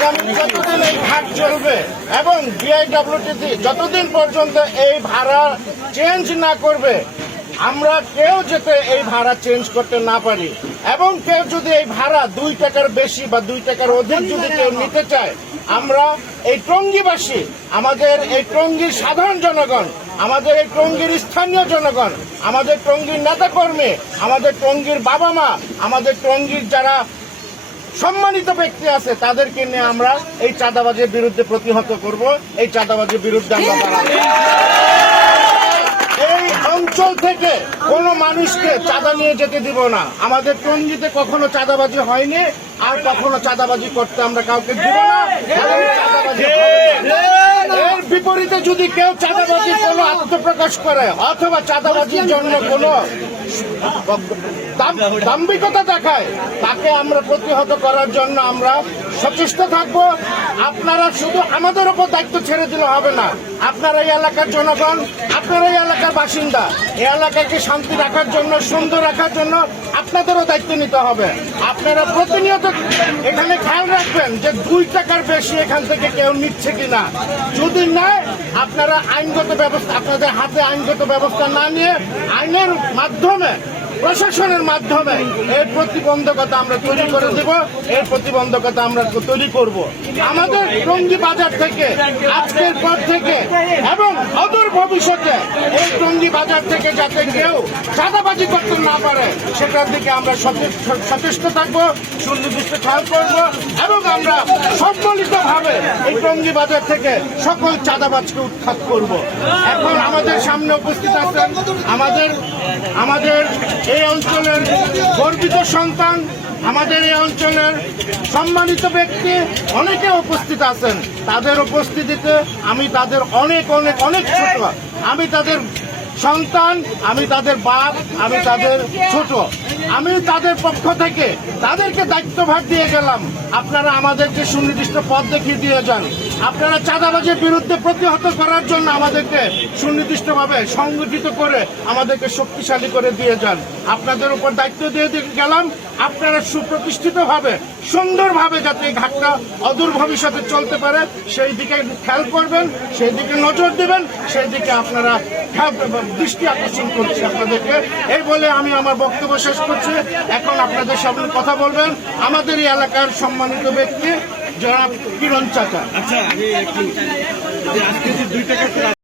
আগামী যতদিন এই ঘাট চলবে এবং বিআইডব্লিউটিসি যতদিন পর্যন্ত এই ভাড়া চেঞ্জ না করবে, আমরা কেউ যাতে এই ভাড়া চেঞ্জ করতে না পারি এবং কেউ যদি এই ভাড়া 2 টাকার বেশি বা 2 টাকার অধিক যদি কেউ নিতে চায়, আমরা এই টঙ্গীবাসী, আমাদের এই টঙ্গীর সাধারণ জনগণ, আমাদের এই টঙ্গীর স্থানীয় জনগণ, আমাদের টঙ্গীর নেতাকর্মী, আমাদের টঙ্গীর বাবা মা, আমাদের টঙ্গীর যারা সম্মানিত ব্যক্তি আছে, তাদেরকে নিয়ে আমরা এই চাঁদাবাজির বিরুদ্ধে প্রতিহত করব। এই চাঁদাবাজির বিরুদ্ধে আমরা দাঁড়াবো। এই অঞ্চল থেকে কোনো মানুষকে চাঁদা নিয়ে যেতে দিব না। আমাদের টঙ্গীতে কখনো চাঁদাবাজি হয়নি, আর কখনো চাঁদাবাজি করতে আমরা কাউকে দিব না। এর বিপরীতে যদি কেউ চাঁদাবাজির কোনো আত্মপ্রকাশ করে অথবা চাঁদাবাজির জন্য কোনো দাম্ভিকতা দেখায়, তাকে আমরা প্রতিহত করার জন্য আমরা সচেষ্ট থাকব। আপনারা শুধু আমাদের উপর দায়িত্ব ছেড়ে দিলে হবে না। আপনারা এই এলাকার জনগণ, আপনারা এই এলাকার বাসিন্দা, এই এলাকাকে শান্তি রাখার জন্য, সুন্দর রাখার জন্য আপনাদেরও দায়িত্ব নিতে হবে। আপনারা প্রতিনিয়ত এখানে খেয়াল রাখবেন যে 2 টাকার বেশি এখান থেকে কেউ নিচ্ছে কিনা। যদি নেয়, আপনারা আইনগত ব্যবস্থা, আপনাদের হাতে আইনগত ব্যবস্থা না নিয়ে আইনের মাধ্যমে, প্রশাসনের মাধ্যমে এর প্রতিবন্ধকতা আমরা তৈরি করে দেব। এর প্রতিবন্ধকতা আমরা তৈরি করব। আমাদের টঙ্গী বাজার থেকে আজকের পর থেকে এবং অদূর ভবিষ্যতে এই টঙ্গী বাজার থেকে যাতে কেউ চাঁদাবাজি করতে না পারে, সেটার দিকে আমরা সচেষ্ট থাকবো, সুনির্দিষ্ট খেয়াল করব এবং আমরা সম্মিলিতভাবে এই টঙ্গী বাজার থেকে সকল চাঁদাবাজকে উৎখাত করব। এখন আমাদের সামনে উপস্থিত আছেন আমাদের এই অঞ্চলের গর্বিত সন্তান, আমাদের এই অঞ্চলের সম্মানিত ব্যক্তি অনেকে উপস্থিত আছেন। তাদের উপস্থিতিতে আমি তাদের অনেক অনেক অনেক ছোট, আমি তাদের সন্তান, আমি তাদের বাপ, আমি তাদের ছোট, আমি তাদের পক্ষ থেকে তাদেরকে দায়িত্বভার দিয়ে গেলাম। আপনারা আমাদেরকে সুনির্দিষ্ট পথ দেখিয়ে দিয়ে যান। আপনারা চাঁদাবাজির বিরুদ্ধে প্রতিহত করার জন্য আমাদেরকে সুনির্দিষ্টভাবে সংগঠিত করে আমাদেরকে শক্তিশালী করে দিয়ে যান। আপনাদের উপর দায়িত্ব দিয়ে গেলাম। আপনারা সুপ্রতিষ্ঠিতভাবে, সুন্দরভাবে যাতে এই ঘাটটা অদূর ভবিষ্যতে চলতে পারে, সেই দিকে খেয়াল করবেন, সেই দিকে নজর দেবেন, সেই দিকে আপনারা দৃষ্টি আকর্ষণ করছি আপনাদেরকে। এই বলে আমি আমার বক্তব্য শেষ করছি। এখন আপনাদের সামনে কথা বলবেন আমাদের এই এলাকার সম্মানিত ব্যক্তি জনাব কিরণ চাচা। আচ্ছা, আজকে যে 2 টাকা